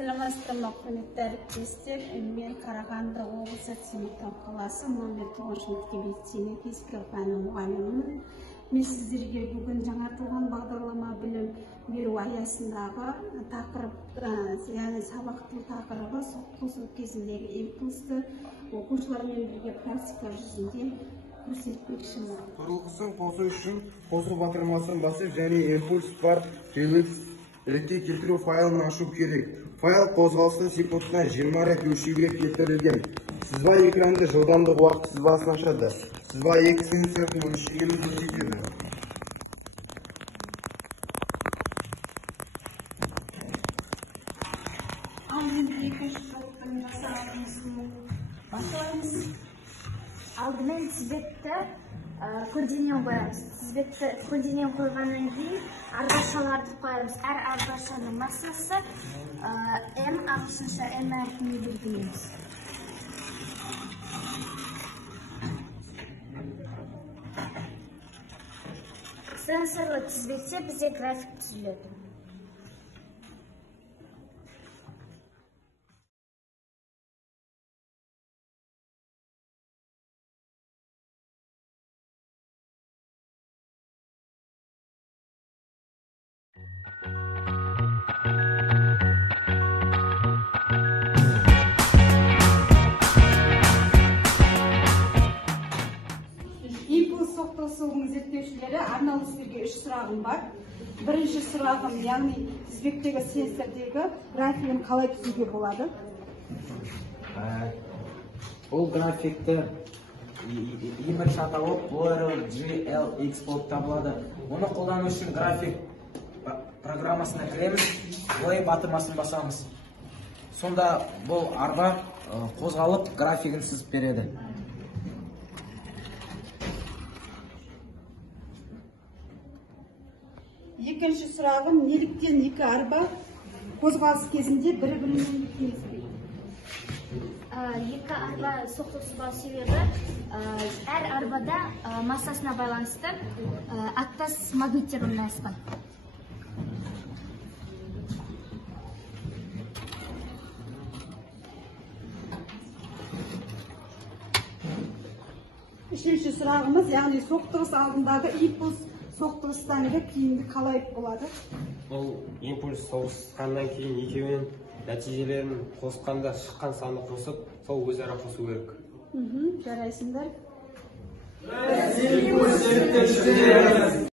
Саламатсыздар, құрметті әріптестер. Мен Қарағанды облысы Теміртау қаласы номер 9 мектеп лицейінің физика пәні мұғалімімін. Мен сіздерге бүгін жаңартылған бағдарлама білім беру аясындағы тақырып, яғни сабақтың тақырыбы соқтығысу кезіндегі импульсты оқушылармен бірге практика жүзінде көрсетпекшімін. Құрылғысын қосу үшін қосу батырмасын басып және импульс бар ретке келтіру файлын ашу керек. Файл қозғалысын секундына 20 рет өлшеуге келтірілген. Сызба экранды жылдамдық уақыт сызбасын ашады. Сызба екі сенсордың өлшегенін көрсетеді. Алдымен тізбекті көлденең қоямыз. Тізбекті көлденең қойғаннан кейін арбашаларды қоямыз. Әр арбашаның массасы М, ағылшынша М әрпіне белгілейміз. Сенсорлы тізбекте бізде график түзіледі. Импульс соқтығысуының зерттеушілері арнаулы сіздерге 3 сұрағым бар. Бірінші сұрағым, яғни тізбектегі сенсордегі графигін қалай түзуге болады? Бұл графикті имидж атауы GLX болып табылады. Оны қолдану үшін график программасына кіреміз, плей батырмасын басамыз. Сонда бұл арба қозғалып графигін сызып береді. Екінші сұрағым, неліктен екі арба қозғалыс кезінде бір-бірімен теңеспейді? Екі арба соқтығысуға себебі әр арбада массасына байланысты аттас магниттер орналасқан. Үшінші сұрағымыз, яғни соқтығыс алдындағы импульс соқтығыстан кейінгі қалай болады? Бұл импульс соғысқаннан кейін екеуінің нәтижелерін қосқанда шыққан саны қосып, сол өзара қосу керек. Жарайсыңдар. Біз импульс зерттеушілеріміз.